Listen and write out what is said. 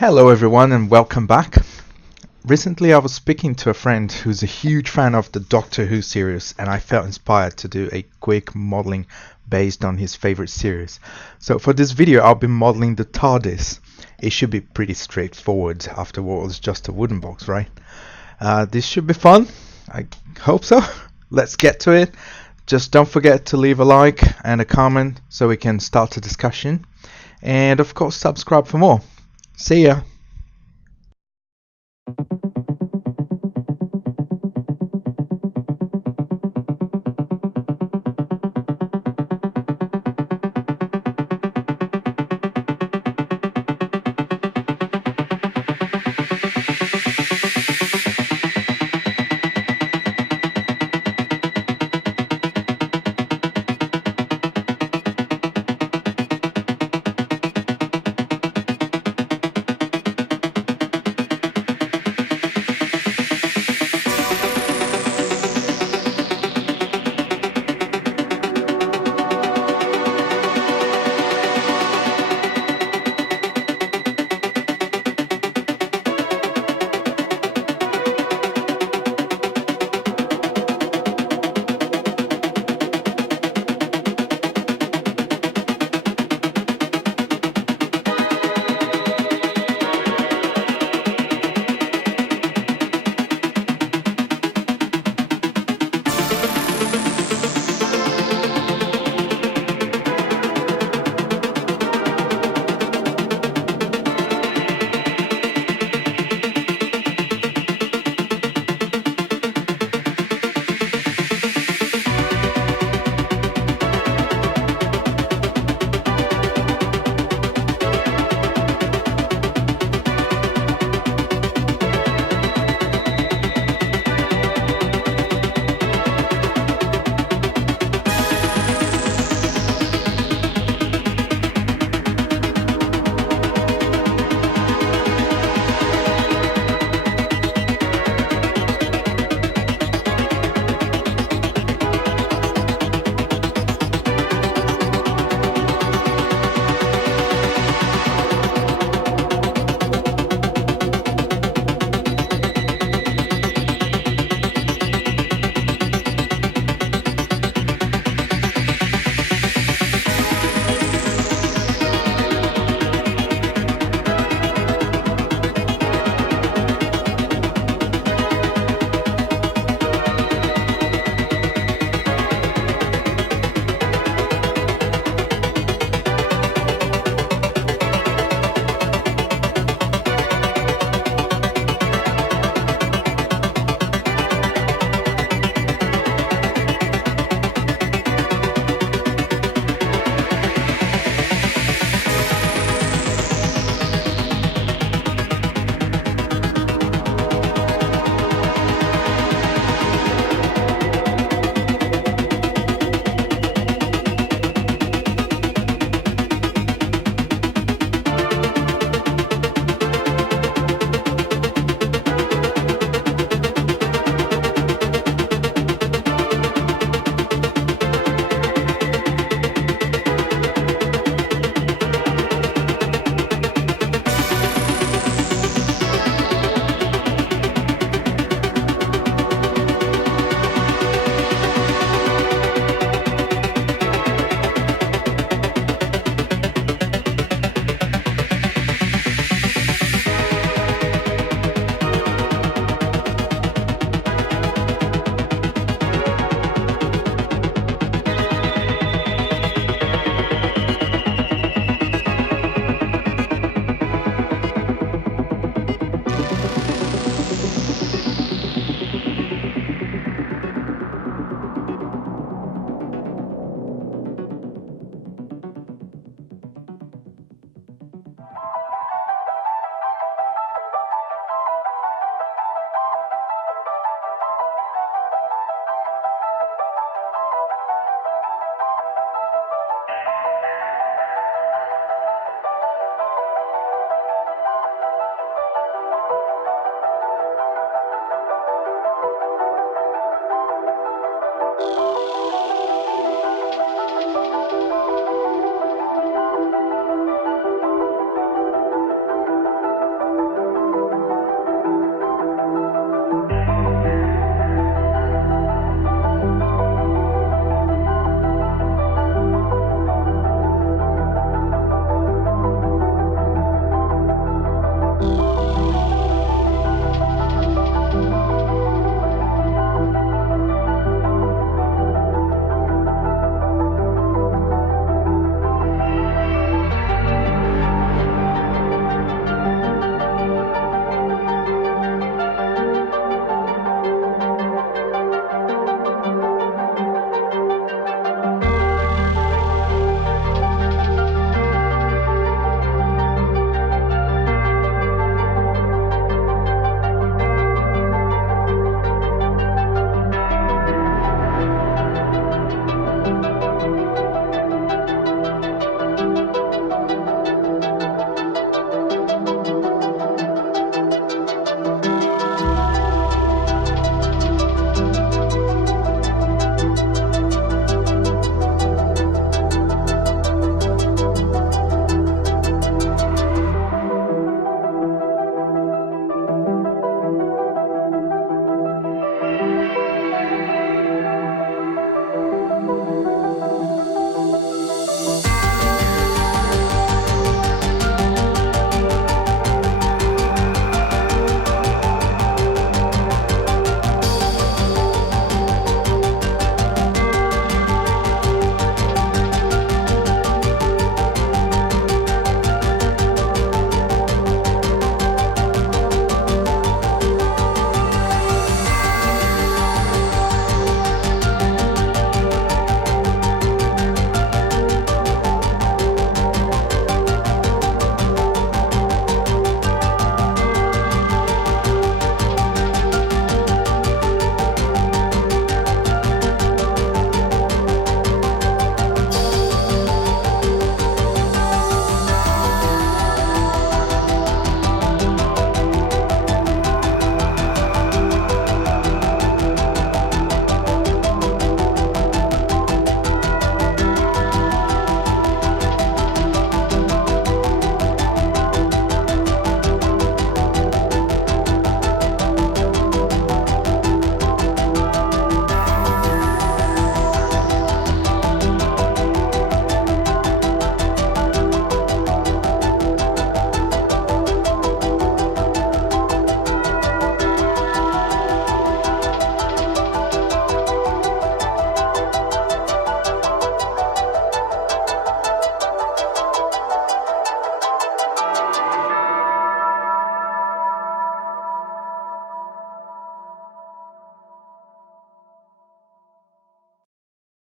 Hello everyone and welcome back. Recently I was speaking to a friend who's a huge fan of the Doctor Who series, and I felt inspired to do a quick modeling based on his favorite series. So for this video I'll be modeling the Tardis. It should be pretty straightforward after all, it's just a wooden box, right? This should be fun. I hope so. Let's get to it. Just don't forget to leave a like and a comment so we can start a discussion. And of course subscribe for more. See ya!